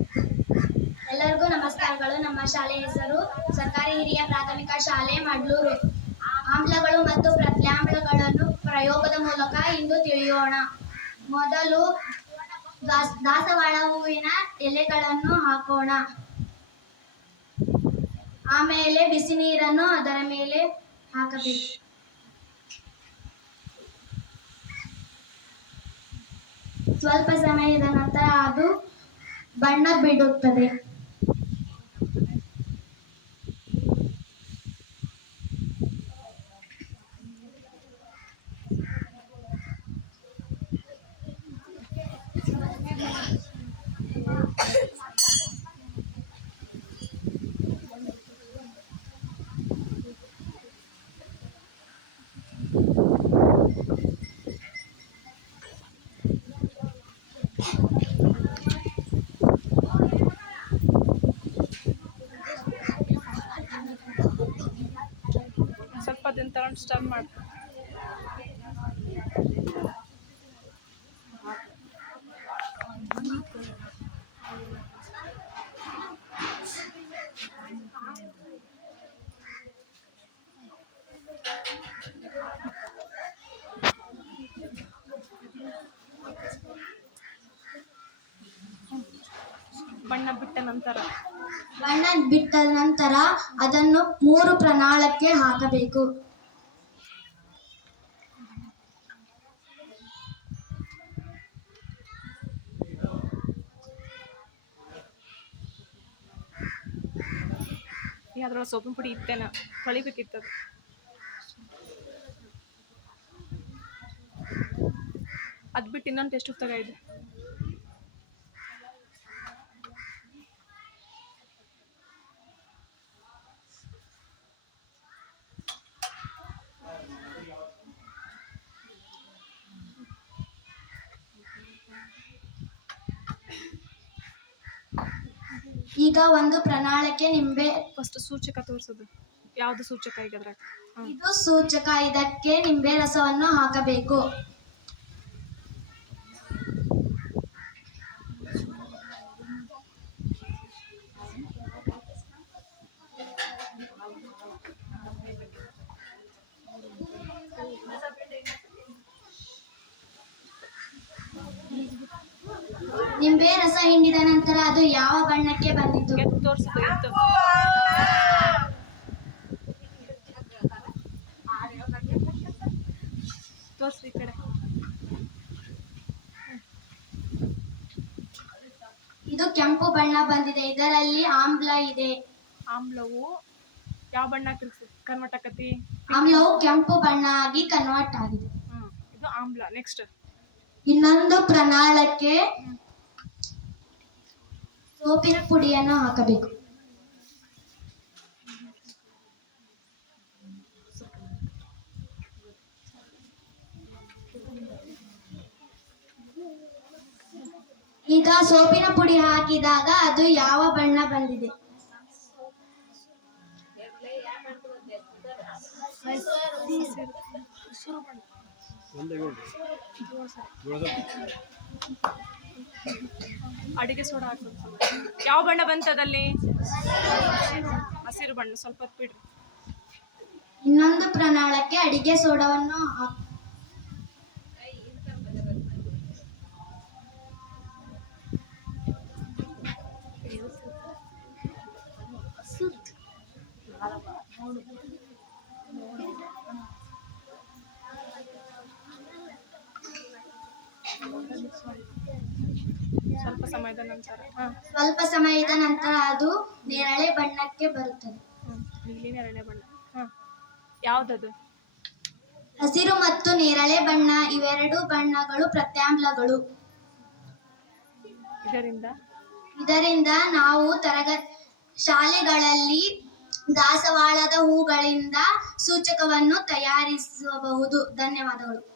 ಎಲ್ಲರಿಗೂ ನಮಸ್ಕಾರಗಳು. ನಮ್ಮ ಶಾಲೆ ಹೆಸರು ಸರ್ಕಾರಿ ಹಿರಿಯ ಪ್ರಾಥಮಿಕ ಶಾಲೆ ಮಡ್ಲೂರು. ಆಮ್ಲಗಳು ಮತ್ತು ಪ್ರತ್ಯಾಮ್ಲಗಳನ್ನು ಪ್ರಯೋಗದ ಮೂಲಕ ಇಂದು ತಿಳಿಯೋಣ. ಮೊದಲು ದಾಸ್- ದಾಸವಾಳ ಹೂವಿನ ಎಲೆಗಳನ್ನು ಹಾಕೋಣ. ಆಮೇಲೆ ಬಿಸಿ ನೀರನ್ನು ಅದರ ಮೇಲೆ ಹಾಕಬೇಕು. ಸ್ವಲ್ಪ ಸಮಯದ ನಂತರ ಬಣ್ಣ ಬಿಡುತ್ತದೆ ಸ್ವಲ್ಪ ದಿನ ತಗೊಂಡು ಸ್ಟಾರ್ಟ್ ಮಾಡಿ. ಬಣ್ಣ ಬಿಟ್ಟ ನಂತರ. ಬಣ್ಣ ಬಿಟ್ಟ ನಂತರ ಅದನ್ನು ಮೂರು ಪ್ರಣಾಳಕ್ಕೆ ಹಾಕಬೇಕು. ಅದ್ರೊಳಗೆ ಸೋಪಿನ ಪುಡಿ ಇತ್ತೇನ ಹೊಳಿಬೇಕಿತ್ತು ಅದು ಬಿಟ್ಟು ಇನ್ನೊಂದು ಟೆಸ್ಟ್ ತಗ ಇದೆ. ಈಗ ಒಂದು ಪ್ರಣಾಳಕ್ಕೆ ನಿಂಬೆ ಫಸ್ಟ್ ಸೂಚಕ ತೋರಿಸೋದು. ಯಾವ್ದು ಸೂಚಕ ಈಗ ಅದ್ರಾಗ? ಇದು ಸೂಚಕ ಇದಕ್ಕೆ ನಿಂಬೆ ರಸವನ್ನು ಹಾಕಬೇಕು. ನಿಂಬೆ ರಸ ಹಿಂಡಿದ ನಂತರ ಅದು ಯಾವ ಬಣ್ಣಕ್ಕೆ ಬಂದಿತು? ಎತ್ತು ತೋರಿಸೋದು ಎತ್ತು ತೋರಿಸಿ. ಈ ಕಡೆ. ಇದು ಕೆಂಪು ಬಣ್ಣ ಬಂದಿದೆ. ಇದರಲ್ಲಿ ಆಮ್ಲ ಇದೆ. ಆಮ್ಲವು ಯಾವ ಬಣ್ಣ ಕನ್ವರ್ಟ್ ಆಕತಿ ಆಮ್ಲವು ಕೆಂಪು ಬಣ್ಣ ಆಗಿ ಕನ್ವರ್ಟ್ ಆಗಿದೆ. ಇದು ಆಮ್ಲ. ನೆಕ್ಸ್ಟ್ ಇನ್ನೊಂದು ಪ್ರಣಾಳಕ್ಕೆ ಸೋಪಿನ ಪುಡಿಯನ್ನು ಹಾಕಬೇಕು. ಈಗ ಸೋಪಿನ ಪುಡಿ ಹಾಕಿದಾಗ ಅದು ಯಾವ ಬಣ್ಣ ಬಂದಿದೆ? ಅಡಿಗೆ ಸೋಡಾ ಹಾಕ್ಬೇಕು ಯಾವ ಬಣ್ಣ ಬಂತದಲ್ಲಿ ಹಸಿರು ಬಣ್ಣ ಸ್ವಲ್ಪ ಹೊತ್ತು ಬಿಡ್ರಿ. ಇನ್ನೊಂದು ಪ್ರಣಾಳಕ್ಕೆ ಅಡಿಗೆ ಸೋಡವನ್ನು ಹಾಕ್ ಸ್ವಲ್ಪ ಸಮಯದ ನಂತರ. ಹಾಂ. ಸ್ವಲ್ಪ ಸಮಯದ ನಂತರ ಅದು ನೇರಳೆ ಬಣ್ಣಕ್ಕೆ ಬರುತ್ತದೆ. ನೀಲಿ ನೇರಳೆ ಬಣ್ಣ. ಹಾಂ. ಯಾವುದದು? ಹಸಿರು ಮತ್ತು ನೇರಳೆ ಬಣ್ಣ ಇವೆರಡು ಬಣ್ಣಗಳು ಪ್ರತ್ಯಾಮ್ಲಗಳು. ಇದರಿಂದ? ಇದರಿಂದ ನಾವು ತರಗ ಶಾಲೆಗಳಲ್ಲಿ ದಾಸವಾಳದ ಹೂಗಳಿಂದ ಸೂಚಕವನ್ನು ತಯಾರಿಸಬಹುದು. ಧನ್ಯವಾದಗಳು.